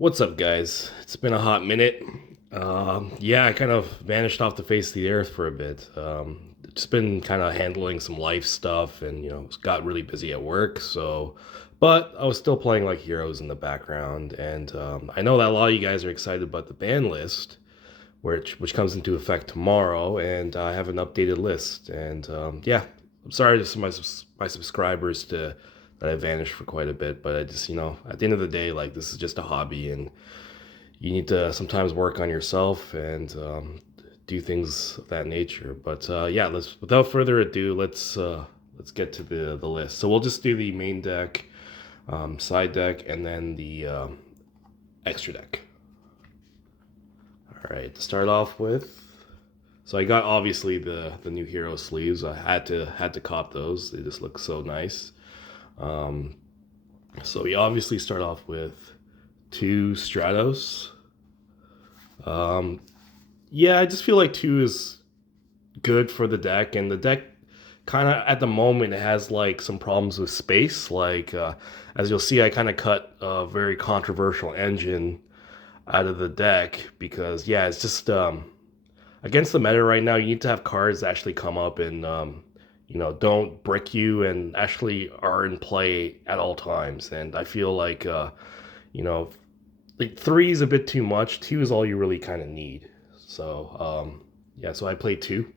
What's up, guys? It's been a hot minute. Yeah, I kind of vanished off the face of the earth for a bit. Just been kind of handling some life stuff, and got really busy at work. But I was still playing like heroes in the background, and I know that a lot of you guys are excited about the ban list, which comes into effect tomorrow, and I have an updated list. And yeah, I'm sorry to my subscribers that I vanished for quite a bit, but I just at the end of the day, like this is just a hobby, and you need to sometimes work on yourself and do things of that nature. But yeah, let's without further ado, let's get to the list. So we'll just do the main deck, side deck, and then the extra deck. All right, to start off with, so I got obviously the new hero sleeves. I had to cop those. They just look so nice. Um, so we obviously start off with two Stratos. Um, yeah, I just feel like two is good for the deck, and the deck kind of at the moment it has like some problems with space. Like as you'll see, I kind of cut a very controversial engine out of the deck because yeah, it's just against the meta right now. You need to have cards that actually come up and don't brick you and actually are in play at all times. And I feel like you know like three is a bit too much. Two is all you really kind of need. So yeah, so I play two.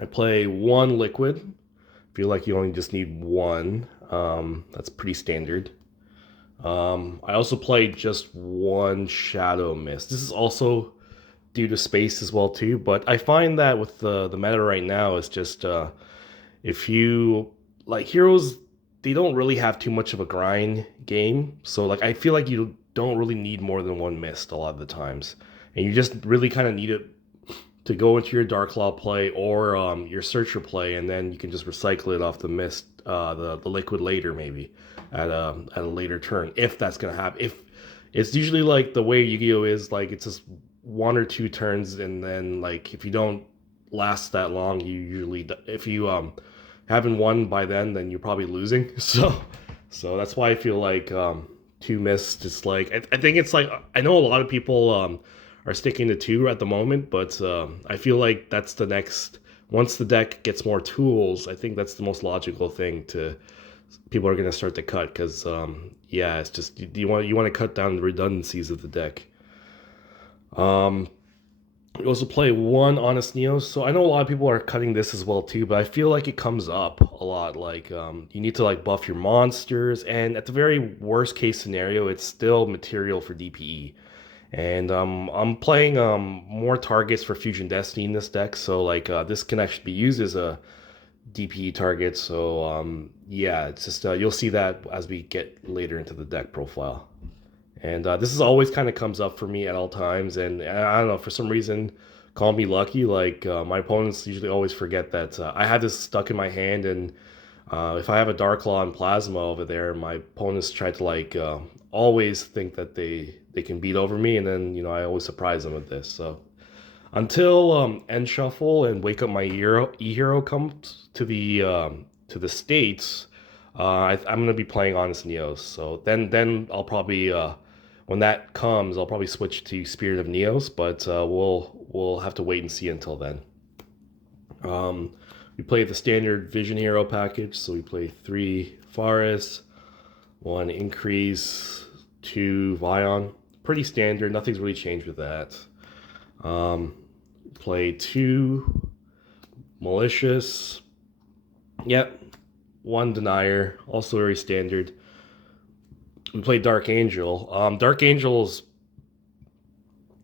I play one liquid. Feel like you only just need one. That's pretty standard. I also play just one shadow mist. This is also due to space as well too. But I find that with the meta right now, it's just if you like heroes, they don't really have too much of a grind game. So like I feel like you don't really need more than one mist a lot of the times, and you just really kind of need it to go into your Dark Claw play or your Searcher play, and then you can just recycle it off the mist, the liquid later maybe at a later turn if that's gonna happen. If it's usually like the way Yu-Gi-Oh is like it's just one or two turns, and then like if you don't last that long, you usually if you haven't won by then you're probably losing. So that's why I feel like two miss just like I think it's like I know a lot of people are sticking to two at the moment, but I feel like that's the next once the deck gets more tools. I think that's the most logical thing to people are going to start to cut because yeah, it's just you want to cut down the redundancies of the deck. Um, we also play one Honest Neos. So I know a lot of people are cutting this as well too, but I feel like it comes up a lot. Like you need to like buff your monsters, and at the very worst case scenario, it's still material for DPE. And I'm playing more targets for Fusion Destiny in this deck, so like this can actually be used as a DPE target. So yeah, it's just you'll see that as we get later into the deck profile. And this is always kind of comes up for me at all times. And I don't know, for some reason, call me lucky. Like my opponents usually always forget that I had this stuck in my hand, and if I have a Dark Claw and Plasma over there, my opponents try to like always think that they can beat over me, and then I always surprise them with this. So until end shuffle and wake up my e hero comes to the states, I'm gonna be playing Honest Neos. So then I'll probably when that comes, I'll probably switch to Spirit of Neos, but we'll have to wait and see until then. Um, we play the standard Vision Hero package, so we play three Forest, one Increase, two Vion. Pretty standard, nothing's really changed with that. Play two Malicious. Yep, one Denier, also very standard. We play Dark Angel. Dark Angel's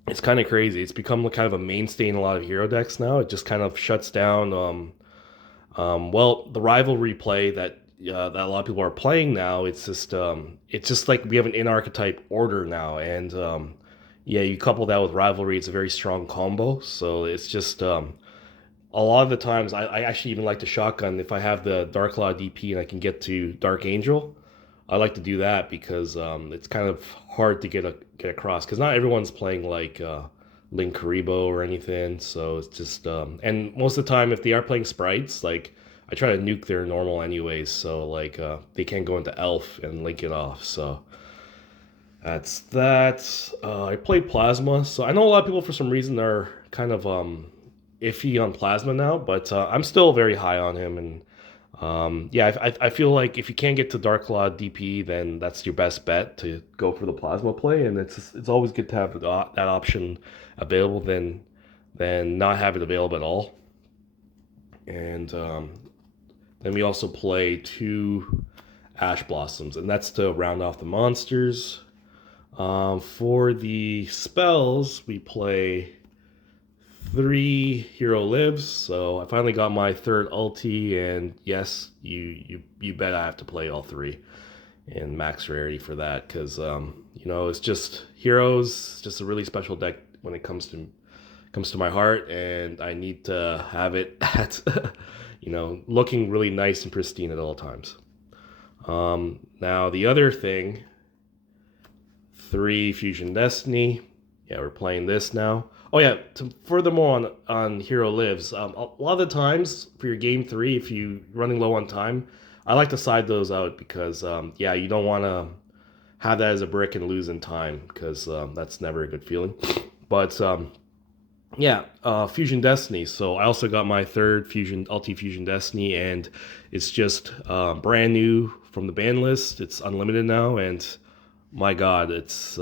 it's kind of crazy. It's become kind of a mainstay in a lot of hero decks now. It just kind of shuts down well, the rivalry play that a lot of people are playing now, it's just like we have an in archetype order now, and yeah, you couple that with rivalry, it's a very strong combo. So it's just a lot of the times I actually even like to shotgun if I have the Dark Claw DP and I can get to Dark Angel. I like to do that because it's kind of hard to get across because not everyone's playing like Link Karibo or anything. So it's just and most of the time if they are playing sprites, like I try to nuke their normal anyways. So like they can't go into Elf and link it off. So That's that. I played Plasma, so I know a lot of people for some reason are kind of iffy on Plasma now, but I'm still very high on him. And yeah, I feel like if you can't get to Dark Claw DP, then that's your best bet to go for the Plasma play, and it's always good to have that option available than not have it available at all. And then we also play two Ash Blossoms, and that's to round off the monsters. For the spells, we play three hero lives. So I finally got my third ulti, and yes, you bet I have to play all three and max rarity for that because it's just heroes, just a really special deck when it comes to my heart, and I need to have it at looking really nice and pristine at all times. Now the other thing, three Fusion Destiny. Yeah, we're playing this now. Oh yeah, furthermore on Hero Lives, a lot of the times for your game three, if you are running low on time, I like to side those out because yeah, you don't want to have that as a brick and lose in time because that's never a good feeling. But yeah, Fusion Destiny. So I also got my third Fusion Destiny, and it's just brand new from the ban list. It's unlimited now, and my God, it's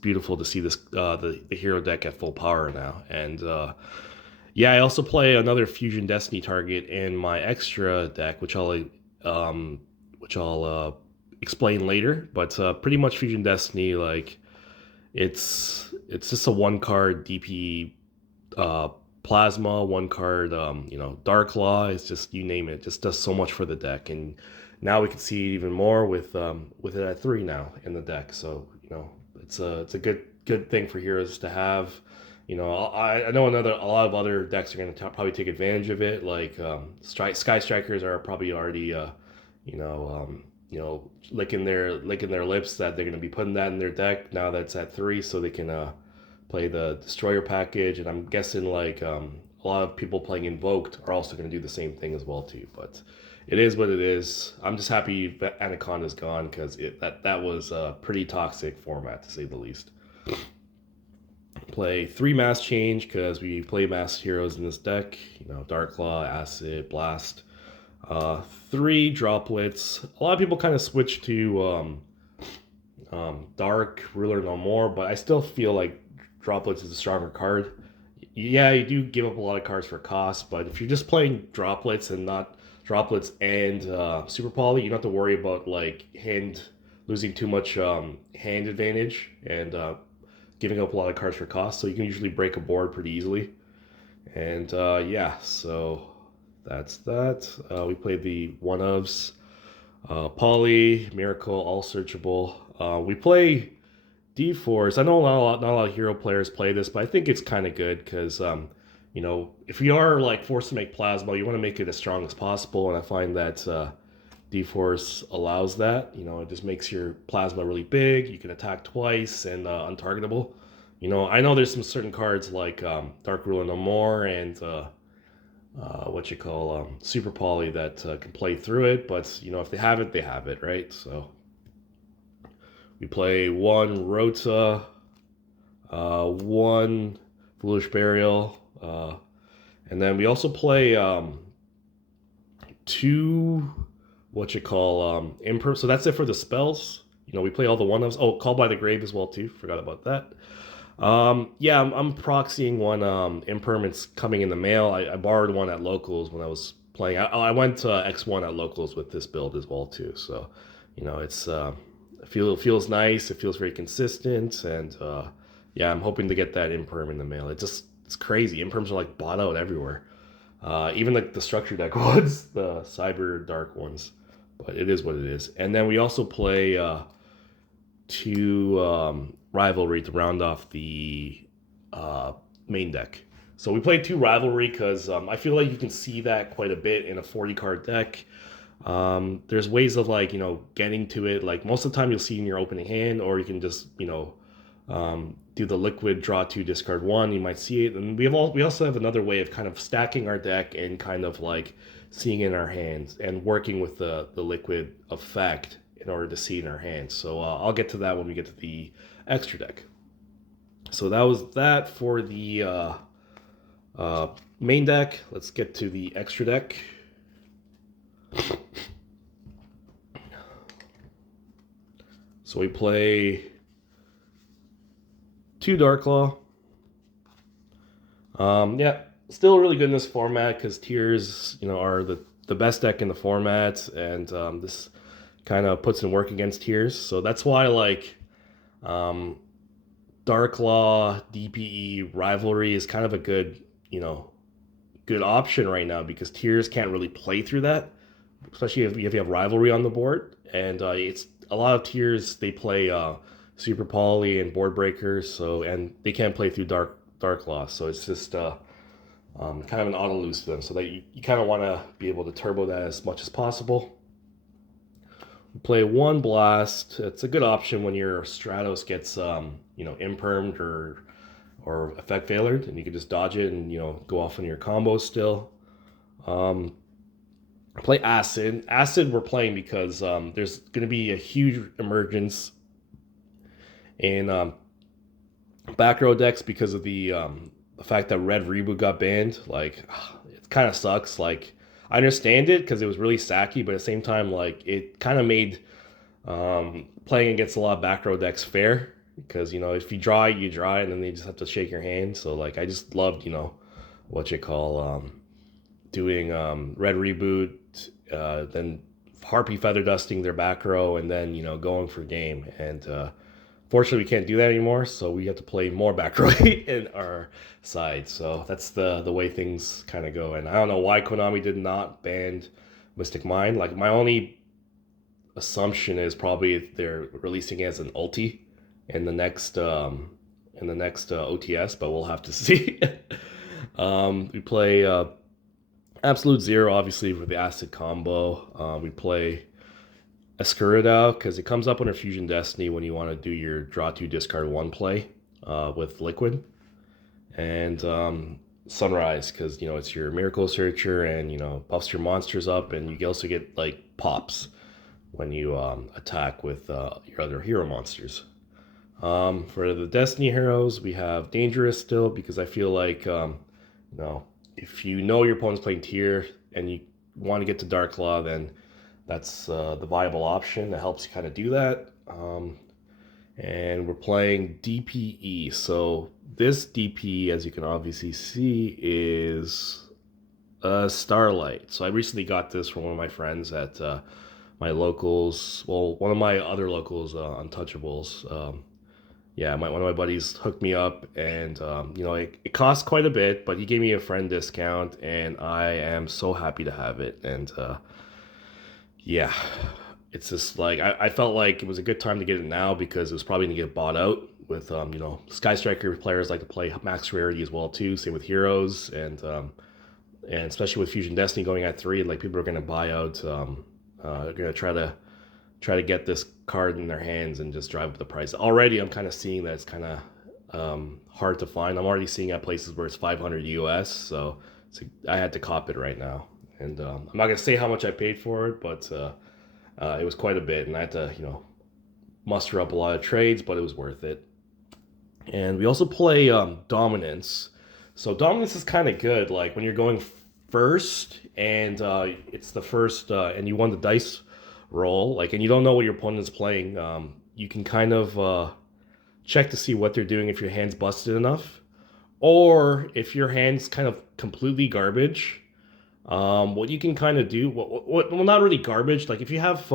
beautiful to see this the hero deck at full power now. And yeah, I also play another Fusion Destiny target in my extra deck, which I'll explain later. But pretty much Fusion Destiny, like it's just a one card DP plasma, one card Dark Law. It's just, you name it, it just does so much for the deck. And now we can see it even more with it at three now in the deck. So it's a good thing for heroes to have. I know a lot of other decks are going to probably take advantage of it. Like Sky Strikers are probably already licking their lips that they're going to be putting that in their deck now that's at three, so they can play the Destroyer package. And I'm guessing like a lot of people playing Invoked are also going to do the same thing as well too. But it is what it is. I'm just happy Anaconda's gone because that was a pretty toxic format to say the least. Play three mass change because we play mass heroes in this deck. Dark Claw, Acid, Blast. Three droplets. A lot of people kind of switch to Dark Ruler No More, but I still feel like droplets is a stronger card. Yeah, you do give up a lot of cards for cost, but if you're just playing droplets and not droplets and super poly, you don't have to worry about like losing too much hand advantage and giving up a lot of cards for cost. So you can usually break a board pretty easily. And yeah, so that's that. We played the one ofs, Poly, Miracle, all searchable. We play D-Force. I know not a lot of hero players play this, but I think it's kind of good because, if you are like forced to make Plasma, you want to make it as strong as possible. And I find that D-Force allows that. It just makes your Plasma really big. You can attack twice and untargetable. I know there's some certain cards like Dark Ruler No More and Super Poly that can play through it. But, if they have it, they have it, right? So we play one Rota, one Foolish Burial, and then we also play two Imperm. So that's it for the spells. We play all the one ofs. Oh, Call by the Grave as well too. Forgot about that. Yeah, I'm proxying one Imperm. It's coming in the mail. I borrowed one at locals when I was playing. I went to X1 at locals with this build as well too. So, it's it feels nice. It feels very consistent, and yeah, I'm hoping to get that Imperm in the mail. It's crazy. Imperms are like bought out everywhere. Even like the structure deck ones, the Cyber Dark ones. But it is what it is. And then we also play two Rivalry to round off the main deck. So we played two Rivalry because I feel like you can see that quite a bit in a 40 card deck. There's ways of like getting to it. Like most of the time you'll see in your opening hand, or you can just do the liquid draw two discard one. You might see it, and we also have another way of kind of stacking our deck and kind of like seeing in our hands and working with the liquid effect in order to see in our hands. So I'll get to that when we get to the extra deck. So that was that for the main deck. Let's get to the extra deck. So we play 2 Darklaw. Yeah, still really good in this format because tiers, are the best deck in the format, and this kind of puts in work against tiers. So that's why um, Darklaw DPE rivalry is kind of a good, good option right now because tiers can't really play through that, especially if you have rivalry on the board. And it's a lot of tiers they play Super Poly and Board Breakers, and they can't play through Darklaw, so it's just kind of an auto lose to them. So that you kind of want to be able to turbo that as much as possible. We play 1 Blast. It's a good option when your Stratos gets impermed or effect failured, and you can just dodge it and go off on your combos still. Play Acid. Acid we're playing because there's going to be a huge emergence in back row decks because of the fact that Red Reboot got banned. Like, it kind of sucks. Like, I understand it because it was really sacky, but at the same time, like, it kind of made playing against a lot of back row decks fair because if you draw it, you draw it, and then they just have to shake your hand. So like, I just loved what you call doing Red Reboot, then Harpy Feather Dusting their back row, and then going for game. And fortunately, we can't do that anymore, so we have to play more back row in our side. So that's the way things kind of go. And I don't know why Konami did not ban Mystic Mind. Like, my only assumption is probably they're releasing it as an ulti in the next OTS, but we'll have to see. We play Absolute Zero, obviously, for the Acid combo. We play Escuridao because it comes up under Fusion Destiny when you want to do your draw 2, discard 1 play with Liquid. And Sunrise because it's your Miracle Searcher and buffs your monsters up, and you also get like pops when you attack with your other hero monsters. For the Destiny heroes, we have Dangerous still because I feel like if you know your opponent's playing tier and you want to get to Darklaw, then that's the viable option that helps you kind of do that. And we're playing DPE. So this DPE, as you can obviously see, is Starlight. So I recently got this from one of my friends at my locals. Well, one of my other locals, Untouchables. One of my buddies hooked me up, and it costs quite a bit, but he gave me a friend discount, and I am so happy to have it. And it's just like I felt like it was a good time to get it now because it was probably gonna get bought out with Sky Striker players like to play max rarity as well too. Same with heroes, and especially with Fusion Destiny going at 3, like people are gonna buy out. They're gonna try to get this card in their hands and just drive up the price. Already, I'm kind of seeing that it's kind of hard to find. I'm already seeing at places where it's 500 US, so I had to cop it right now. And I'm not gonna say how much I paid for it, but it was quite a bit, and I had to muster up a lot of trades, but it was worth it. And we also play Dominance. So Dominance is kind of good, like when you're going first, and it's the first, and you won the dice roll, like, and you don't know what your opponent's playing. You can kind of check to see what they're doing if your hand's busted enough, or if your hand's kind of completely garbage. What you can kind of do, well, not really garbage. Like if you have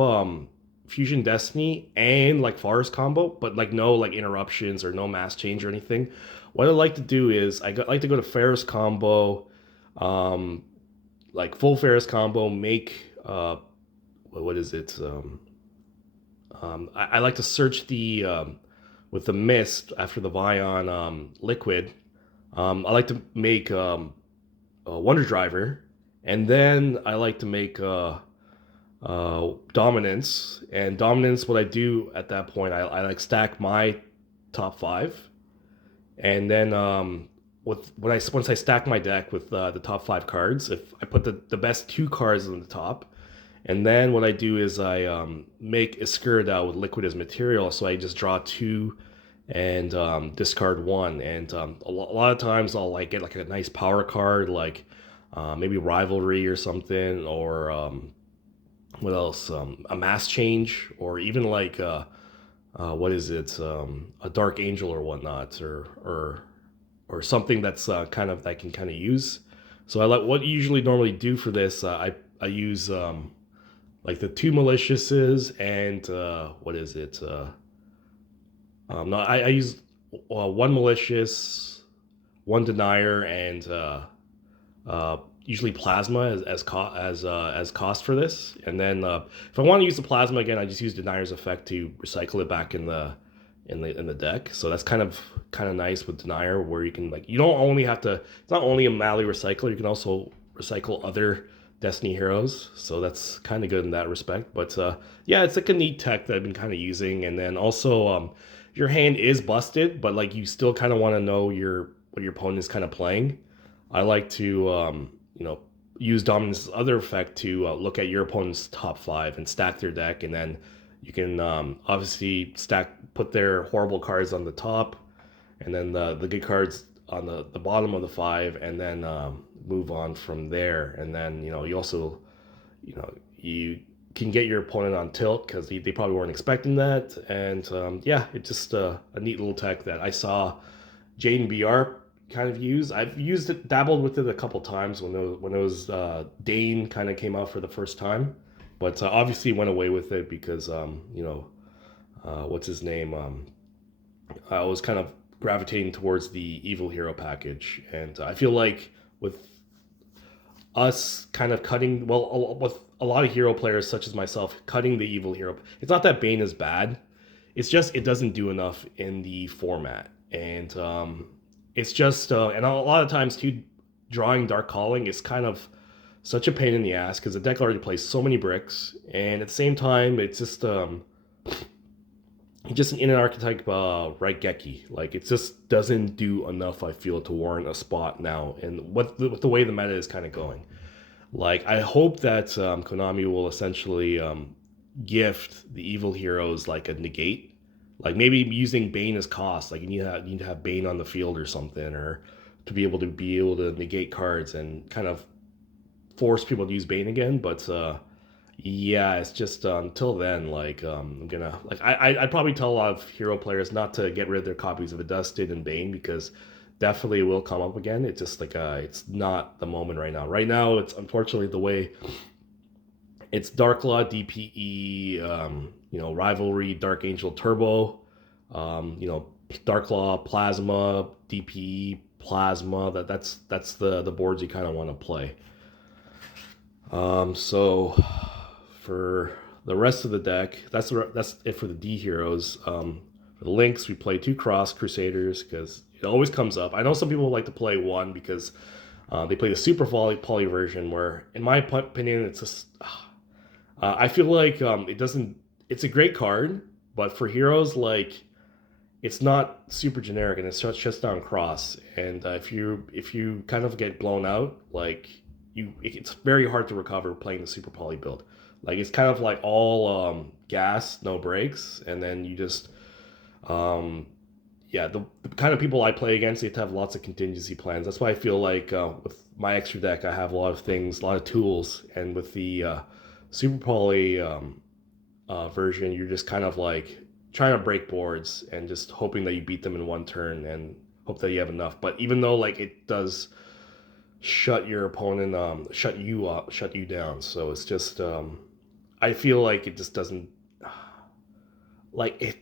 Fusion Destiny and like Forest combo, but like no like interruptions or no mass change or anything. What I like to do is like to go to Ferris combo, like full Ferris combo. Make what is it? I like to search the with the mist after the Vion liquid. I like to make a Wonder Driver, and then I like to make Dominance. And Dominance, what I do at that point, I like stack my top 5, and then once I stack my deck with the top 5 cards, if I put the best 2 cards on the top, And then what I do is I make Escurida with liquid as material. So I just draw two and discard one. And a lot of times I'll like get like a nice power card, like maybe Rivalry or something, or what else? A Mass Change, or even like what is it? A Dark Angel or whatnot, or something that's kind of that I can kind of use. So I like what you usually normally do for this. I use like the two maliciouses and what is it? No, I use one malicious, one denier, and usually plasma as cost for this. And then if I want to use the plasma again, I just use denier's effect to recycle it back in the deck. So that's kind of nice with denier, where you can like you don't only have to. It's not only a Mally recycler. You can also recycle other Destiny heroes. So that's kind of good in that respect. But yeah, it's like a neat tech that I've been kind of using. And then also your hand is busted, but like you still kind of want to know your what your opponent is kind of playing. I like to use Dominant's other effect to look at your opponent's top five and stack their deck, and then you can obviously put their horrible cards on the top, and then the good cards on the bottom of the five, and then move on from there. And then you also you can get your opponent on tilt because they probably weren't expecting that. And yeah, it's just a neat little tech that I saw Jaden BR kind of use. I've used it, dabbled with it a couple times when it was Dane kind of came out for the first time, but obviously went away with it because what's his name? I was kind of gravitating towards the evil hero package, and I feel like with us kind of cutting with a lot of hero players such as myself cutting the evil hero. It's not that Bane is bad. It's just it doesn't do enough in the format, and it's just and a lot of times too, drawing Dark Calling is kind of such a pain in the ass because the deck already plays so many bricks, and at the same time it's just an in an archetype right Geki. Like it just doesn't do enough. I feel to warrant a spot now, and with the way the meta is kind of going. Like I hope that Konami will essentially gift the evil heroes like a negate, like maybe using Bane as cost. Like you need to have Bane on the field or something, or to be able to negate cards and kind of force people to use Bane again. But yeah, it's just until then, like I'm gonna like I'd probably tell a lot of hero players not to get rid of their copies of Adusted and Bane because definitely will come up again. It's just like it's not the moment right now. Right now, it's unfortunately the way it's Dark Law, DPE, Rivalry, Dark Angel Turbo, Dark Law, Plasma, DPE, Plasma. That's the boards you kind of want to play. So for the rest of the deck, that's it for the D heroes. For the links, we play two Cross Crusaders because it always comes up. I know some people like to play one because they play the Super Poly version, where, in my opinion, it's just. I feel like it doesn't. It's a great card, but for heroes, like it's not super generic and it shuts down cross. And if you kind of get blown out, like it's very hard to recover playing the super poly build. Like it's kind of like all gas, no brakes, and then you just yeah, the kind of people I play against, they have to have lots of contingency plans. That's why I feel like with my extra deck, I have a lot of things, a lot of tools, and with the super poly version, you're just kind of like trying to break boards and just hoping that you beat them in one turn and hope that you have enough. But even though like it does shut your opponent, shut you up, shut you down, so it's just I feel like it just doesn't like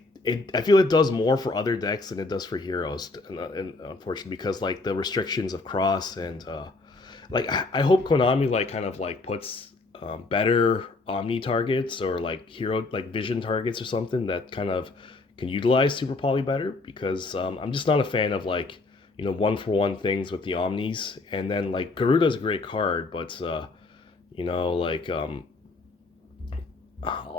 I feel it does more for other decks than it does for heroes, and unfortunately, because like the restrictions of cross and like I hope Konami like kind of like puts better Omni targets or like hero like vision targets or something that kind of can utilize Super Poly better because I'm just not a fan of like one for one things with the Omnis. And then like Garuda's a great card, but like a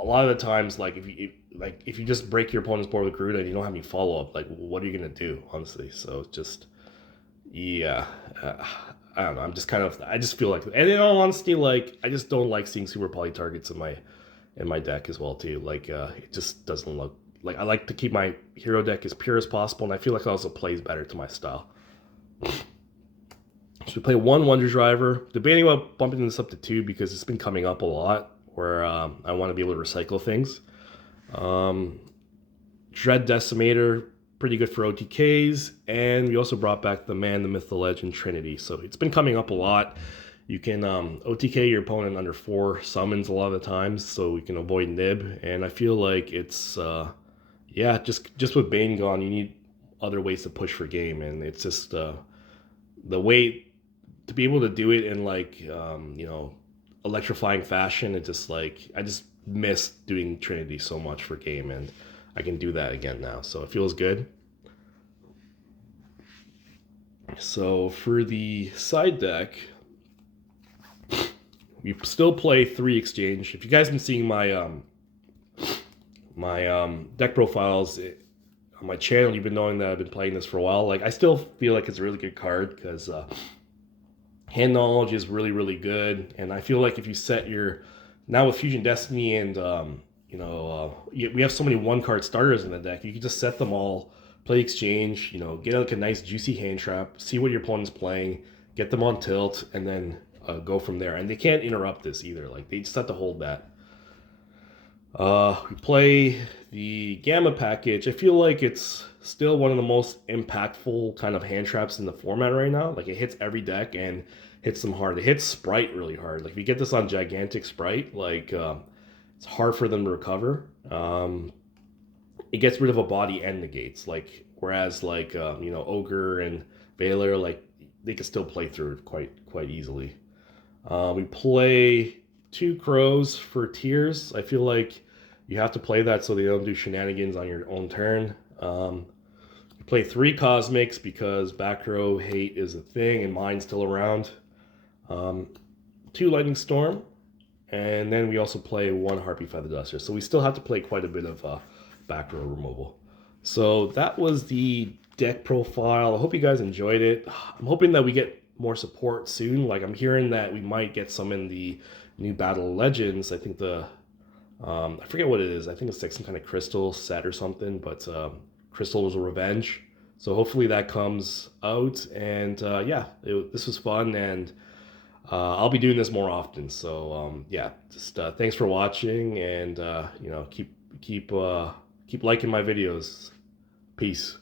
lot of the times like if you just break your opponent's board with Garuda and you don't have any follow up, like what are you gonna do honestly? So just yeah. I don't know. I'm just kind of, I just feel like, and in all honesty, like I just don't like seeing super poly targets in my deck as well too. Like it just doesn't look like, I like to keep my hero deck as pure as possible, and I feel like it also plays better to my style. So we play one Wonder Driver. Debating about bumping this up to two because it's been coming up a lot where I want to be able to recycle things. Um, Dread Decimator, pretty good for OTKs, and we also brought back the Man, the Myth, the Legend Trinity. So it's been coming up a lot. You can OTK your opponent under 4 summons a lot of the times, so we can avoid nib. And I feel like it's yeah, just with Bane gone, you need other ways to push for game, and it's just the way to be able to do it in like you know, electrifying fashion. It just like I just miss doing Trinity so much for game, and I can do that again now, so it feels good. So for the side deck, we still play 3 exchange. If you guys have been seeing my deck profiles on my channel, you've been knowing that I've been playing this for a while. Like I still feel like it's a really good card because hand knowledge is really good, and I feel like if you set your, now with Fusion Destiny and you know, we have so many 1-card starters in the deck, you can just set them all, play exchange, you know, get like a nice juicy hand trap, see what your opponent's playing, get them on tilt, and then go from there. And they can't interrupt this either, like they just have to hold that. We play the Gamma package. I feel like it's still one of the most impactful kind of hand traps in the format right now. Like it hits every deck and hits them hard. It hits Sprite really hard. Like if you get this on Gigantic Sprite, like it's hard for them to recover. It gets rid of a body and negates. Like whereas like you know, Ogre and Valor, like they can still play through it quite easily. We play 2 Crows for Tears. I feel like you have to play that so they don't do shenanigans on your own turn. You play 3 Cosmics because back row hate is a thing and mine's still around. 2 Lightning Storm, and then we also play 1 Harpy Feather Duster. So we still have to play quite a bit of back row removal. So that was the deck profile. I hope you guys enjoyed it. I'm hoping that we get more support soon. Like I'm hearing that we might get some in the new Battle Legends. I think the I forget what it is. I think it's like some kind of crystal set or something, but Crystal was a Revenge. So hopefully that comes out, and yeah, this was fun, and I'll be doing this more often. So yeah, just thanks for watching, and you know, keep liking my videos. Peace.